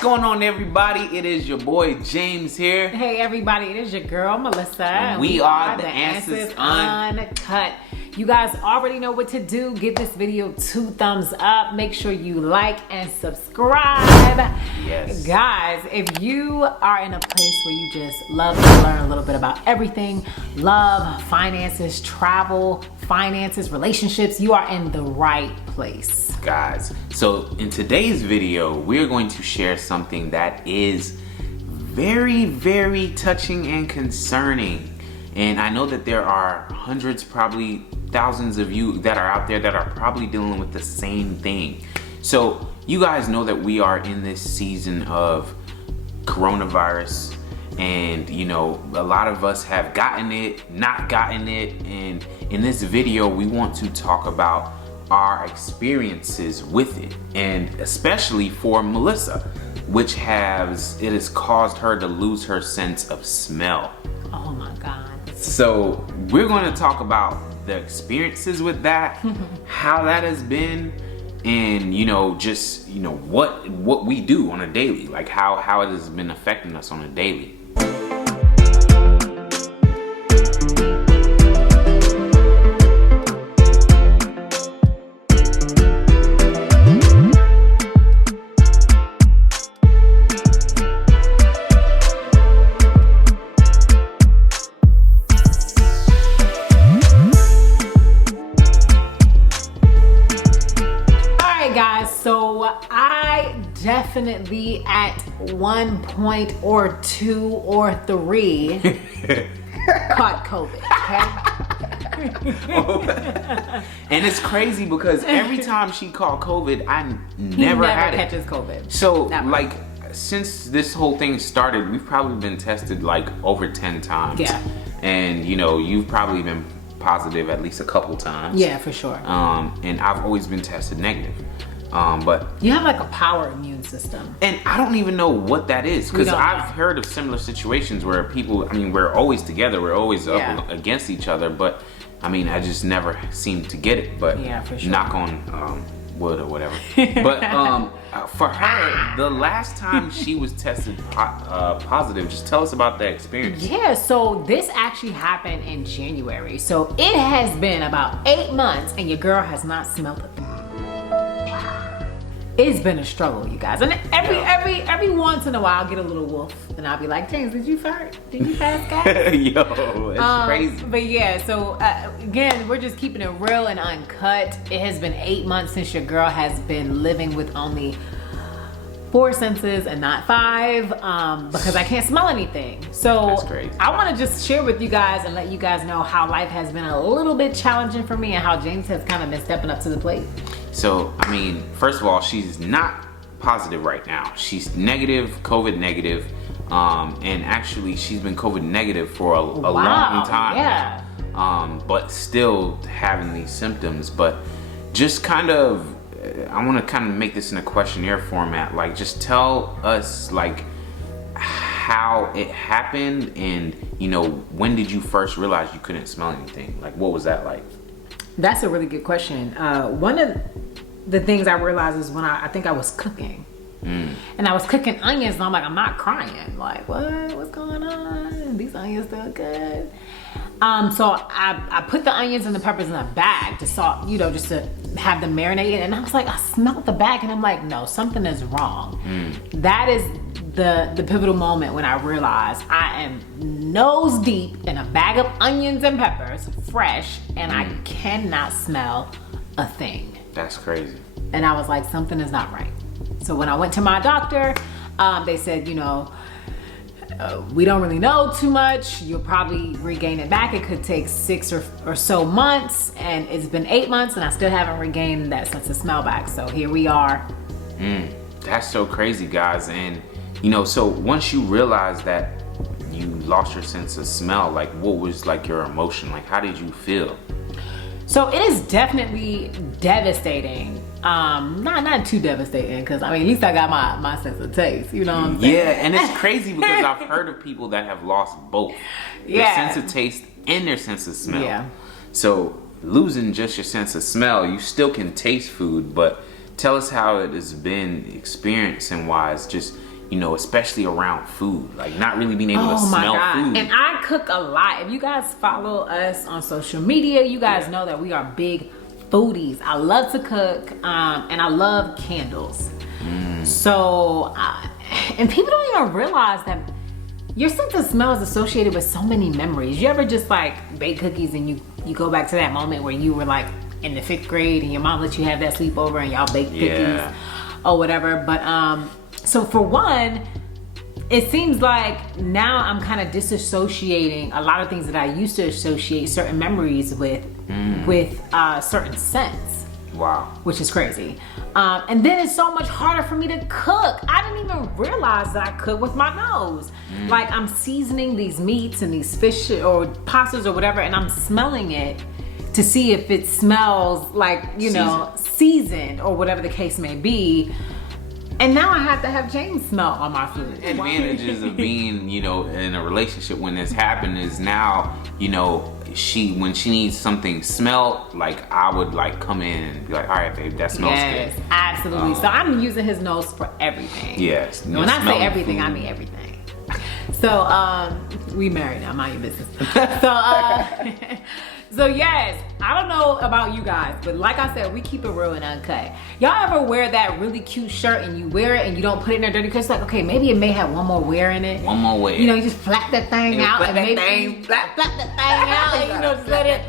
going on, everybody? It is your boy James here. Hey everybody, it is your girl Melissa. And we are the Answers Uncut. You guys already know what to do. Give this video 2 thumbs up. Make sure you like and subscribe. Yes. Guys, if you are in a place where you just love to learn a little bit about everything, love, finances, travel, finances, relationships, you are in the right place. Guys, so in today's video, we're going to share something that is very, very touching and concerning. And I know that there are hundreds, probably thousands of you that are out there that are probably dealing with the same thing. So you guys know that we are in this season of coronavirus, and you know, a lot of us have gotten it, not gotten it, and in this video we want to talk about our experiences with it, and especially for Melissa, which has caused her to lose her sense of smell. Oh my God. So we're going to talk about the experiences with that, how that has been, and you know, just you know what we do on a daily, like how it has been affecting us on a daily. So I definitely at 1 point or 2 or 3 caught COVID, okay? And it's crazy because every time she caught COVID, I never had it. He never catches COVID. So never. Like since this whole thing started, we've probably been tested like over 10 times. Yeah. And you know, you've probably been positive at least a couple times. Yeah, for sure. And I've always been tested negative. But you have like a power immune system, and I don't even know what that is, because I've heard of similar situations where people, I mean, we're always together, we're always up against each other, but I mean, I just never seem to get it. But yeah, for sure. Knock on wood or whatever. But for her, the last time she was tested positive, just tell us about that experience. Yeah, so this actually happened in January. So it has been about 8 months and your girl has not smelled a thing. It's been a struggle, you guys. And every once in a while, I'll get a little wolf, and I'll be like, James, did you fart? Did you pass gas? Yo, it's crazy. But yeah, so again, we're just keeping it real and uncut. It has been 8 months since your girl has been living with only 4 senses and not 5, because I can't smell anything. So that's crazy. I want to just share with you guys and let you guys know how life has been a little bit challenging for me and how James has kind of been stepping up to the plate. So, I mean, first of all, she's not positive right now. She's negative, COVID negative. And actually, she's been COVID negative for a long time. Yeah. Now. But still having these symptoms. But just kind of, I want to kind of make this in a questionnaire format. Like, just tell us, like, how it happened, and, you know, when did you first realize you couldn't smell anything? Like, what was that like? That's a really good question. One of the things I realized is when I think I was cooking. And I was cooking onions, and I'm like, I'm not crying. Like, what's going on? These onions still good. So I put the onions and the peppers in a bag to salt, you know, just to have them marinated. And I was like, I smelled the bag, and I'm like, no, something is wrong. That is the pivotal moment when I realized I am nose deep in a bag of onions and peppers, fresh, and I cannot smell a thing. That's crazy. And I was like, something is not right. So when I went to my doctor, they said, you know, we don't really know too much. You'll probably regain it back. It could take 6 or so months, and it's been 8 months, and I still haven't regained that sense of smell back. So here we are. That's so crazy, guys. And you know, so once you realize that you lost your sense of smell, like what was like your emotion? Like, how did you feel? So it is definitely devastating. Not too devastating, because I mean, at least I got my sense of taste, you know what I'm saying? Yeah, and it's crazy because I've heard of people that have lost both. Their sense of taste and their sense of smell. Yeah. So losing just your sense of smell, you still can taste food, but tell us how it has been experiencing wise, just, you know, especially around food, like not really being able to smell food. And I cook a lot. If you guys follow us on social media, you guys know that we are big foodies. I love to cook, and I love candles. So, and people don't even realize that your sense of smell is associated with so many memories. You ever just like bake cookies and you go back to that moment where you were like in the 5th grade and your mom let you have that sleepover and y'all baked cookies or whatever. But so for one, it seems like now I'm kind of disassociating a lot of things that I used to associate certain memories with certain scents. Wow. Which is crazy. And then it's so much harder for me to cook. I didn't even realize that I cook with my nose. Like I'm seasoning these meats and these fish or pastas or whatever, and I'm smelling it to see if it smells like, you know, seasoned or whatever the case may be. And now I have to have James smell on my food. Advantages of being, you know, in a relationship when this happened is now, you know, when she needs something smelled, like I would like come in and be like, all right, babe, that smells good. Yes, absolutely. So I'm using his nose for everything. Yes. When I say everything, food. I mean everything. So we married now, mind your business. So yes, I don't know about you guys, but like I said, we keep it real and uncut. Y'all ever wear that really cute shirt and you wear it and you don't put it in a dirty clothes? Like, okay, maybe it may have one more wear in it. One more wear. You know, you just flap that thing out and maybe flap that thing out and, you know, just let it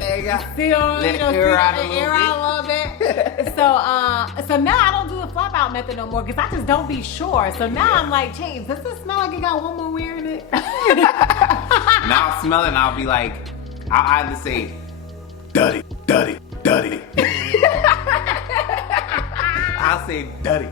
still, you know, air out a little bit. So now I don't do the flap out method no more because I just don't be sure. So now I'm like, James, does this smell like it got one more wear in it? Now I'll smell it and I'll be like, I'll either say, dirty, dirty, dirty. I'll say dirty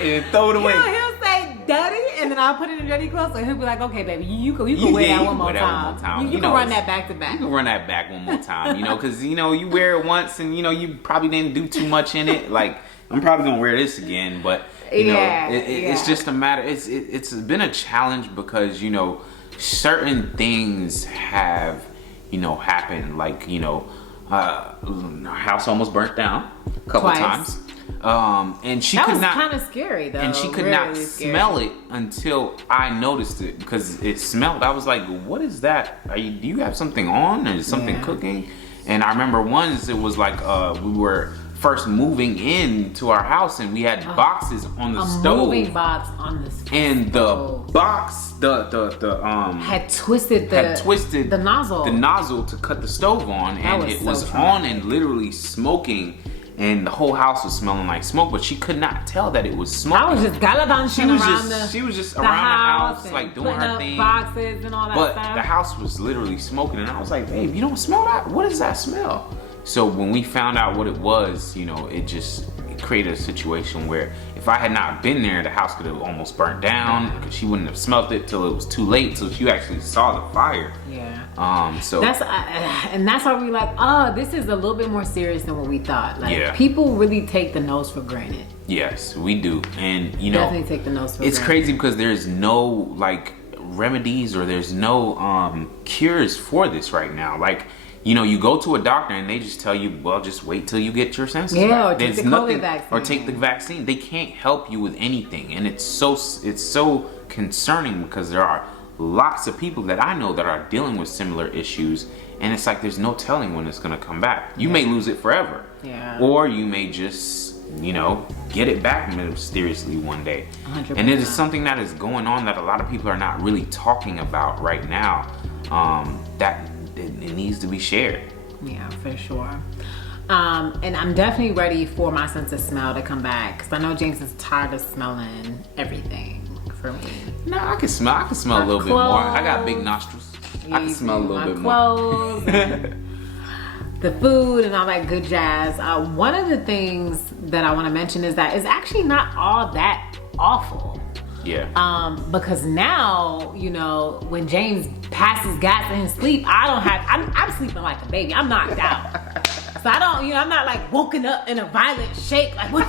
and throw it away. He'll say dirty and then I'll put it in dirty clothes and he'll be like, okay, baby, you can wear that one more time. You can run that back to back. You can run that back one more time, you know, because, you know, you wear it once and, you know, you probably didn't do too much in it. Like, I'm probably going to wear this again, but, you know, it's just a matter. It's been a challenge because, you know, certain things have, you know, happened. Like, you know, our house almost burnt down a couple times. And she could not. That was kind of scary though. And she could not smell it until I noticed it because it smelled. I was like, "What is that? Do you have something on? Or is something cooking?" And I remember once it was like we were first moving into our house and we had boxes on the stove. A moving box on the stove. And the box, had twisted the nozzle. The nozzle to cut the stove on, and it was on and literally smoking. And the whole house was smelling like smoke, but she could not tell that it was smoking. I was just gallivanting around she was just around the house like doing her thing. Boxes and all that stuff. But the house was literally smoking, and I was like, babe, you don't smell that? What does that smell? So when we found out what it was, you know, it created a situation where if I had not been there, the house could have almost burnt down because she wouldn't have smelled it till it was too late. So she actually saw the fire. Yeah. So that's why we like, oh, this is a little bit more serious than what we thought. Like people really take the nose for granted. Yes, we do, and you know, definitely take the nose for granted. It's crazy because there's no like remedies or there's no cures for this right now. Like, you know, you go to a doctor and they just tell you, well, just wait till you get your senses back. Or take the COVID vaccine. Or take the vaccine. They can't help you with anything. And it's so concerning because there are lots of people that I know that are dealing with similar issues. And it's like there's no telling when it's going to come back. You may lose it forever. Yeah. Or you may just, you know, get it back mysteriously one day. 100%. And it is something that is going on that a lot of people are not really talking about right now. That it needs to be shared. Yeah, for sure. And I'm definitely ready for my sense of smell to come back because I know James is tired of smelling everything for me. No, I can smell a little bit more. I got big nostrils. I can smell a little bit more. Clothes, the food and all that good jazz. One of the things that I want to mention is that it's actually not all that awful. Yeah. Because now, you know, when James passes gas in his sleep, I'm sleeping like a baby. I'm knocked out. So I don't, you know, I'm not like woken up in a violent shake. Like, what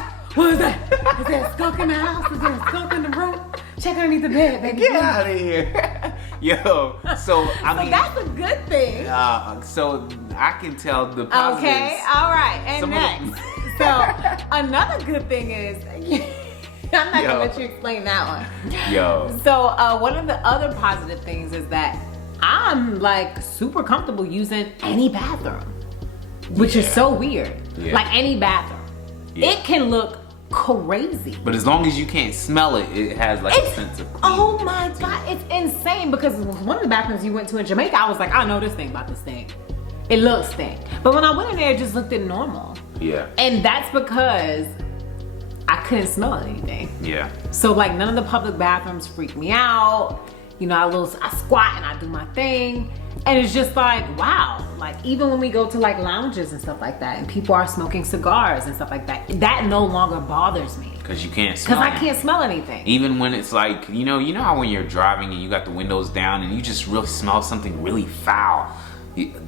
is that? Is there a skunk in the house? Is there a skunk in the room? Check underneath the bed, baby. Get out of here. Yo, so I mean. That's a good thing. So I can tell the positives. Okay, all right. And next. So another good thing is, I'm not gonna let you explain that one. Yo. So one of the other positive things is that I'm like super comfortable using any bathroom, which is so weird. Yeah. Like any bathroom, it can look crazy, but as long as you can't smell it, it has like a sense of clean. Oh my God, it's insane, because one of the bathrooms you went to in Jamaica, I was like, I know this thing about this thing. It looks stink. But when I went in there, it just looked normal. Yeah. And that's because I couldn't smell anything. Yeah. So like none of the public bathrooms freak me out. You know, I squat and I do my thing. And it's just like, wow. Like even when we go to like lounges and stuff like that and people are smoking cigars and stuff like that, that no longer bothers me. Because you can't smell Because I can't smell anything. Even when it's like, you know how when you're driving and you got the windows down and you just really smell something really foul.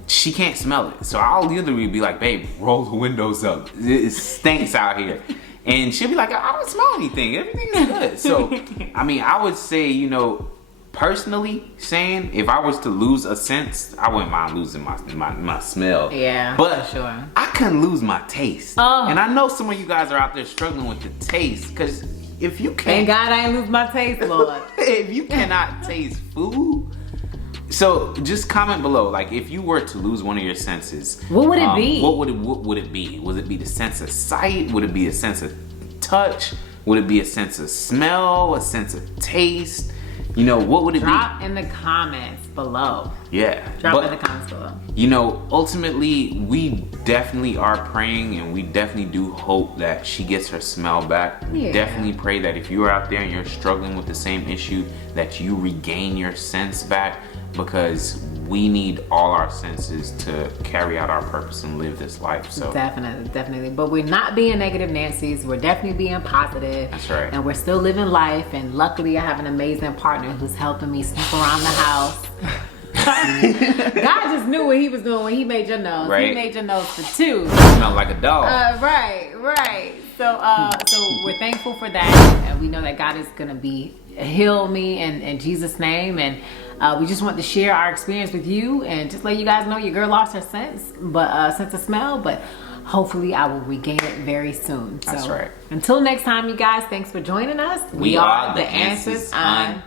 She can't smell it. So I'll literally be like, babe, roll the windows up. It stinks out here. And she'll be like, I don't smell anything. Everything's good. So, I mean, I would say, you know, personally saying, if I was to lose a sense, I wouldn't mind losing my smell. Yeah, but for sure. I couldn't lose my taste. Oh. And I know some of you guys are out there struggling with the taste, because if you can't... Thank God I ain't lose my taste, Lord. If you cannot taste food... So just comment below, like if you were to lose one of your senses, what would it be? What would it be? Would it be the sense of sight? Would it be a sense of touch? Would it be a sense of smell? A sense of taste? You know, what would it be? Drop in the comments below. Yeah. Drop in the comments below. You know, ultimately, we definitely are praying and we definitely do hope that she gets her smell back. We definitely pray that if you're out there and you're struggling with the same issue, that you regain your sense back, because we need all our senses to carry out our purpose and live this life. So definitely. But we're not being negative Nancy's. We're definitely being positive. That's right. And we're still living life. And luckily, I have an amazing partner who's helping me snoop around the house. God just knew what he was doing when he made your nose. Right. He made your nose for two. Smell like a dog. Right. So we're thankful for that, and we know that God is gonna heal me in Jesus' name, and we just want to share our experience with you and just let you guys know your girl lost her sense of smell, but hopefully I will regain it very soon. So, that's right. Until next time, you guys, thanks for joining us. We are the Answers on